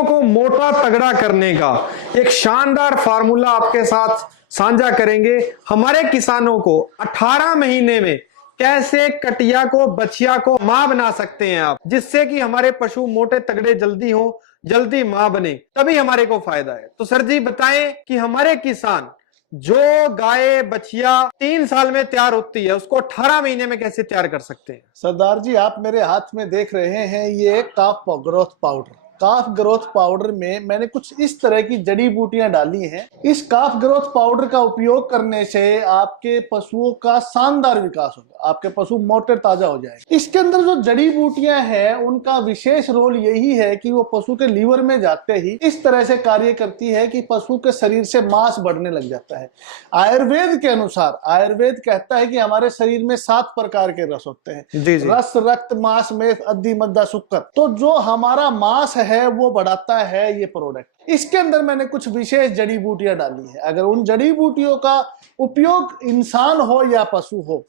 पशुओं को मोटा तगड़ा करने का एक शानदार फार्मूला आपके साथ साझा करेंगे। हमारे किसानों को 18 महीने में कैसे कटिया को, बछिया को मां बना सकते हैं आप, जिससे कि हमारे पशु मोटे तगड़े जल्दी हो, जल्दी मां बने, तभी हमारे को फायदा है। तो सर जी बताएं कि हमारे किसान जो गाय बछिया 3 साल में तैयार होती है उसको 18 महीने में कैसे तैयार कर सकते हैं। सरदार जी, आप मेरे हाथ में देख रहे हैं ये काफ ग्रोथ पाउडर। काफ ग्रोथ पाउडर में मैंने कुछ इस तरह की जड़ी बूटियां डाली हैं। इस काफ ग्रोथ पाउडर का उपयोग करने से आपके पशुओं का शानदार विकास होगा, आपके पशु मोटे ताजा हो जाएंगे। इसके अंदर जो जड़ी बूटियां हैं उनका विशेष रोल यही है कि वो पशु के लीवर में जाते ही इस तरह से कार्य करती है कि पशु के शरीर से मांस बढ़ने लग जाता है। आयुर्वेद के अनुसार, आयुर्वेद कहता है कि हमारे शरीर में 7 प्रकार के रस होते हैं। जी। रस, रक्त, मांस, मेद, अद्धी, मद्दा, शुक्र। तो जो हमारा मांस है वो बढ़ाता है ये प्रोडक्ट। इसके अंदर मैंने कुछ विशेष जड़ी बूटियां डाली है। अगर उन जड़ी बूटियों का उपयोग इंसान हो या पशु हो,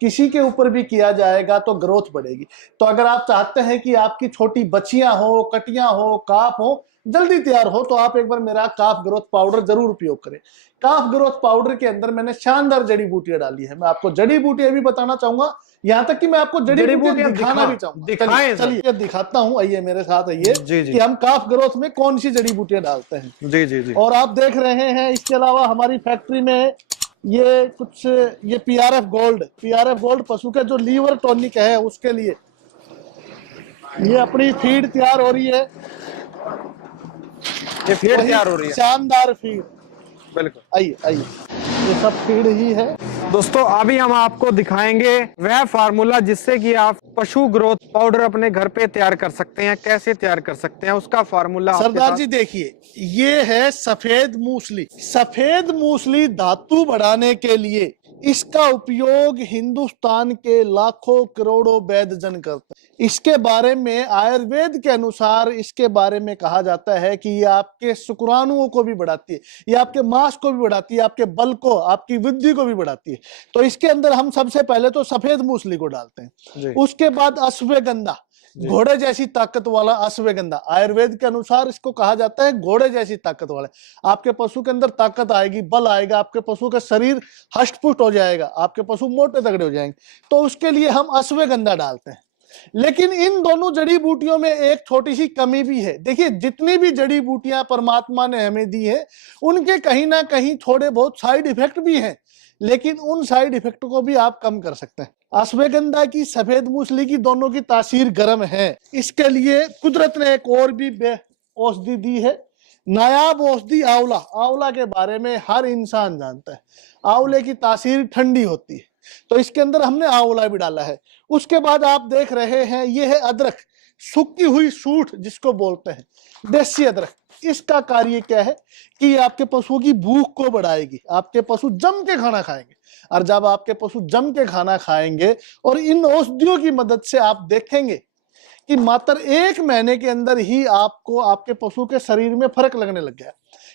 किसी के ऊपर भी किया जाएगा तो ग्रोथ बढ़ेगी। तो अगर आप चाहते हैं कि आपकी छोटी बच्चियां हो, कटियां हो, काफ हो, जल्दी तैयार हो, तो आप एक बार मेरा काफ ग्रोथ पाउडर जरूर उपयोग करें। काफ ग्रोथ पाउडर के अंदर मैंने शानदार जड़ी बूटियां डाली है। मैं आपको जड़ी बूटियां भी बताना चाहूंगा, यहाँ तक कि मैं आपको जड़ी बूटियां दिखाना भी चाहूंगा। चलिए दिखाता हूँ, आइए मेरे साथ आइए कि हम काफ ग्रोथ में कौन सी जड़ी बूटियां डालते हैं। जी। और आप देख रहे हैं इसके अलावा हमारी फैक्ट्री में ये कुछ ये पीआरएफ गोल्ड पशु के जो लीवर टॉनिक है उसके लिए ये अपनी फीड तैयार हो रही है। ये फीड तैयार हो रही है, शानदार फीड। बिल्कुल, आइए ये सब फीड ही है। दोस्तों अभी हम आपको दिखाएंगे वह फार्मूला जिससे कि आप पशु ग्रोथ पाउडर अपने घर पे तैयार कर सकते हैं। कैसे तैयार कर सकते हैं उसका फार्मूला सरदार जी देखिए, ये है सफेद मूसली। सफेद मूसली धातु बढ़ाने के लिए इसका उपयोग हिंदुस्तान के लाखों करोड़ों वैद्यजन करते हैं। इसके बारे में आयुर्वेद के अनुसार इसके बारे में कहा जाता है कि ये आपके शुक्राणुओं को भी बढ़ाती है, ये आपके मांस को भी बढ़ाती है, आपके बल को, आपकी वृद्धि को भी बढ़ाती है। तो इसके अंदर हम सबसे पहले तो सफेद मूसली को डालते हैं। उसके बाद अश्वगंधा, घोड़े जैसी ताकत वाला अश्वगंधा। आयुर्वेद के अनुसार इसको कहा जाता है घोड़े जैसी ताकत वाले। आपके पशु के अंदर ताकत आएगी, बल आएगा, आपके पशु का शरीर हष्ट पुष्ट हो जाएगा, आपके पशु मोटे तगड़े हो जाएंगे। तो उसके लिए हम अश्वगंधा डालते हैं। लेकिन इन दोनों जड़ी बूटियों में एक छोटी सी कमी भी है। देखिए, जितनी भी जड़ी बूटियां परमात्मा ने हमें दी है उनके कहीं ना कहीं थोड़े बहुत साइड इफेक्ट भी हैं, लेकिन उन साइड इफेक्ट को भी आप कम कर सकते हैं। अश्वगंधा की, सफेद मूसली की, दोनों की तासीर गर्म है। इसके लिए कुदरत ने एक और भी औषधि दी है, नायाब औषधि आंवला। आंवला के बारे में हर इंसान जानता है, आंवले की तासीर ठंडी होती है, तो इसके अंदर हमने आंवला भी डाला है। उसके बाद आप देख रहे हैं ये है अदरक, सूखी हुई सूंठ जिसको बोलते हैं, देसी अदरक। इसका कार्य क्या है कि ये आपके पशुओं की भूख को बढ़ाएगी, आपके पशु जम के खाना खाएंगे। और जब आपके पशु जम के खाना खाएंगे और इन औषधियों की मदद से आप देखेंगे कि मात्र 1 महीने के अंदर ही आपको आपके पशु के शरीर में फर्क लगने लग गया।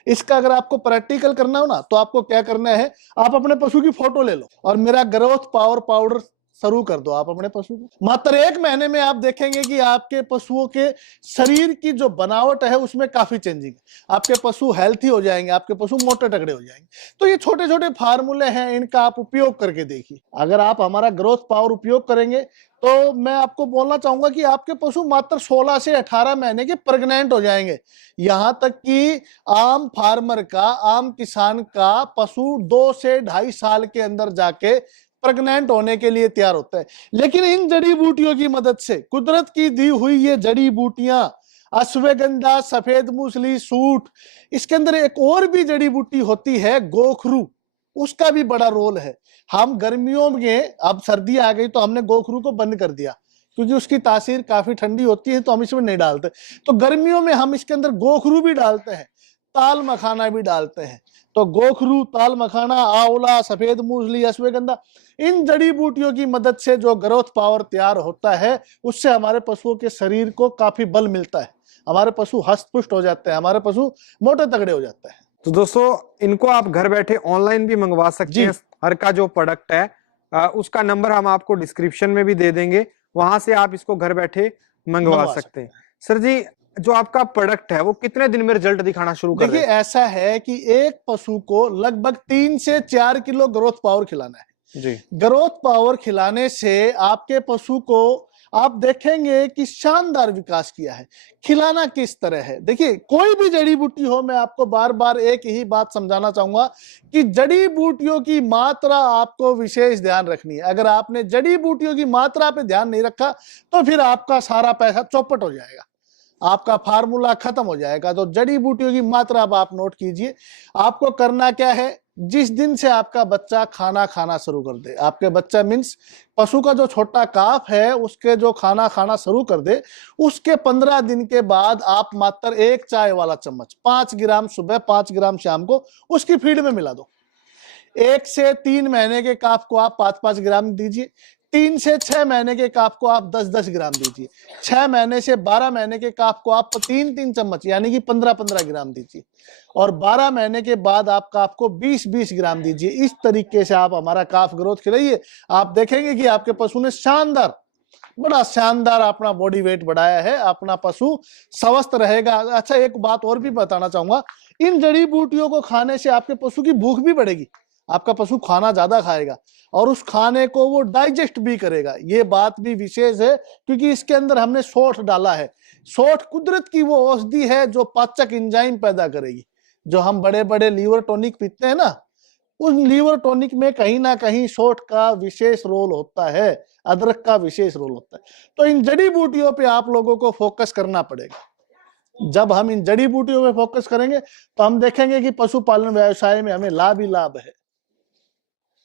इसका अगर आपको प्रैक्टिकल करना हो ना, तो आपको क्या करना है, आप अपने पशु की फोटो ले लो और मेरा ग्रोथ पावर पाउडर शुरू कर दो आप अपने पशु को। मात्र 1 महीने में आप देखेंगे कि आपके पशुओं के शरीर की जो बनावट है उसमें काफी चेंजिंग है। आपके पशु हेल्थी हो जाएंगे, आपके पशु मोटे तगड़े हो जाएंगे। तो ये छोटे छोटे फार्मूले हैं, इनका आप उपयोग करके देखिए। अगर आप हमारा ग्रोथ पावर उपयोग करेंगे तो मैं आपको बोलना चाहूंगा कि आपके पशु मात्र 16 से 18 महीने के प्रेग्नेंट हो जाएंगे। यहां तक कि आम फार्मर का, आम किसान का पशु 2 से 2.5 साल के अंदर जाके प्रेग्नेंट होने के लिए तैयार होता है। लेकिन इन जड़ी बूटियों की मदद से, कुदरत की दी हुई ये जड़ी बूटियां, अश्वगंधा, सफेद मूसली, सूंठ, इसके अंदर एक और भी जड़ी बूटी होती है गोखरू, उसका भी बड़ा रोल है। हम गर्मियों में, अब सर्दी आ गई तो हमने गोखरू को बंद कर दिया क्योंकि उसकी तासीर काफी ठंडी होती है, तो हम इसमें नहीं डालते। तो गर्मियों में हम इसके अंदर गोखरू भी डालते हैं, ताल मखाना भी डालते हैं। तो गोखरू, ताल मखाना, आंवला, सफेद मूसली, अश्वगंधा, इन जड़ी बूटियों की मदद से जो ग्रोथ पावर तैयार होता है उससे हमारे पशुओं के शरीर को काफी बल मिलता है, हमारे पशु हष्ट पुष्ट हो जाते हैं, हमारे पशु मोटे तगड़े हो जाते हैं। तो दोस्तों इनको आप घर बैठे ऑनलाइन भी मंगवा सकते हैं। हर का जो प्रोडक्ट है उसका नंबर हम आपको डिस्क्रिप्शन में भी दे देंगे, वहां से आप इसको घर बैठे मंगवा सकते हैं। सर जी, जो आपका प्रोडक्ट है वो कितने दिन में रिजल्ट दिखाना शुरू कर देखिए, ऐसा है कि एक पशु को लगभग 3 से 4 किलो ग्रोथ पावर खिलाना है जी। ग्रोथ पावर खिलाने से आपके पशु को आप देखेंगे कि शानदार विकास किया है। खिलाना किस तरह है, देखिए कोई भी जड़ी बूटी हो, मैं आपको बार बार एक ही बात समझाना चाहूंगा कि जड़ी बूटियों की मात्रा आपको विशेष ध्यान रखनी है। अगर आपने जड़ी बूटियों की मात्रा पे ध्यान नहीं रखा तो फिर आपका सारा पैसा चौपट हो जाएगा, आपका फार्मूला खत्म हो जाएगा। तो जड़ी बूटियों की मात्रा अब आप नोट कीजिए। आपको करना क्या है, जिस दिन से आपका बच्चा खाना खाना शुरू कर दे, आपके बच्चा मीन्स पशु का जो छोटा काफ है उसके जो खाना खाना शुरू कर दे, उसके 15 दिन के बाद आप मात्र 1 चाय वाला चम्मच 5 ग्राम सुबह 5 ग्राम शाम को उसकी फीड में मिला दो। 1 से 3 महीने के काफ को आप 5-5 ग्राम दीजिए। 3 से 6 महीने के काफ को आप 10-10 ग्राम दीजिए। 6 महीने से 12 महीने के काफ को आप 3-3 चम्मच यानी कि 15-15 ग्राम दीजिए। और 12 महीने के बाद आप काफ को 20-20 ग्राम दीजिए। इस तरीके से आप हमारा काफ ग्रोथ खिलाइए, आप देखेंगे कि आपके पशु ने बड़ा शानदार अपना बॉडी वेट बढ़ाया है, अपना पशु स्वस्थ रहेगा। अच्छा, एक बात और भी बताना चाहूंगा, इन जड़ी बूटियों को खाने से आपके पशु की भूख भी बढ़ेगी। आपका पशु खाना ज्यादा खाएगा और उस खाने को वो डाइजेस्ट भी करेगा। ये बात भी विशेष है क्योंकि इसके अंदर हमने सौंठ डाला है। सौंठ कुदरत की वो औषधि है जो पाचक एंजाइम पैदा करेगी। जो हम बड़े बड़े लीवर टॉनिक पीते हैं ना, उस लीवर टॉनिक में कहीं ना कहीं सौंठ का विशेष रोल होता है, अदरक का विशेष रोल होता है। तो इन जड़ी बूटियों पे आप लोगों को फोकस करना पड़ेगा। जब हम इन जड़ी बूटियों पे फोकस करेंगे तो हम देखेंगे कि पशुपालन व्यवसाय में हमें लाभ ही लाभ है।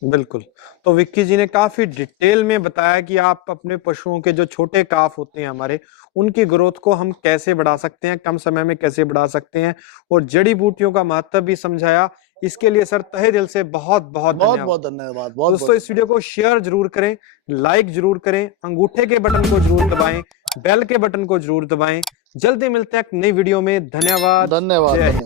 बिल्कुल। तो विक्की जी ने काफी डिटेल में बताया कि आप अपने पशुओं के जो छोटे काफ होते हैं हमारे, उनकी ग्रोथ को हम कैसे बढ़ा सकते हैं, कम समय में कैसे बढ़ा सकते हैं, और जड़ी बूटियों का महत्व भी समझाया। इसके लिए सर तहे दिल से बहुत बहुत धन्यवाद। दोस्तों, इस वीडियो को शेयर जरूर करें, लाइक जरूर करें, अंगूठे के बटन को जरूर दबाएं, बेल के बटन को जरूर दबाएं। जल्दी मिलते हैं एक नई वीडियो में। धन्यवाद। धन्यवाद।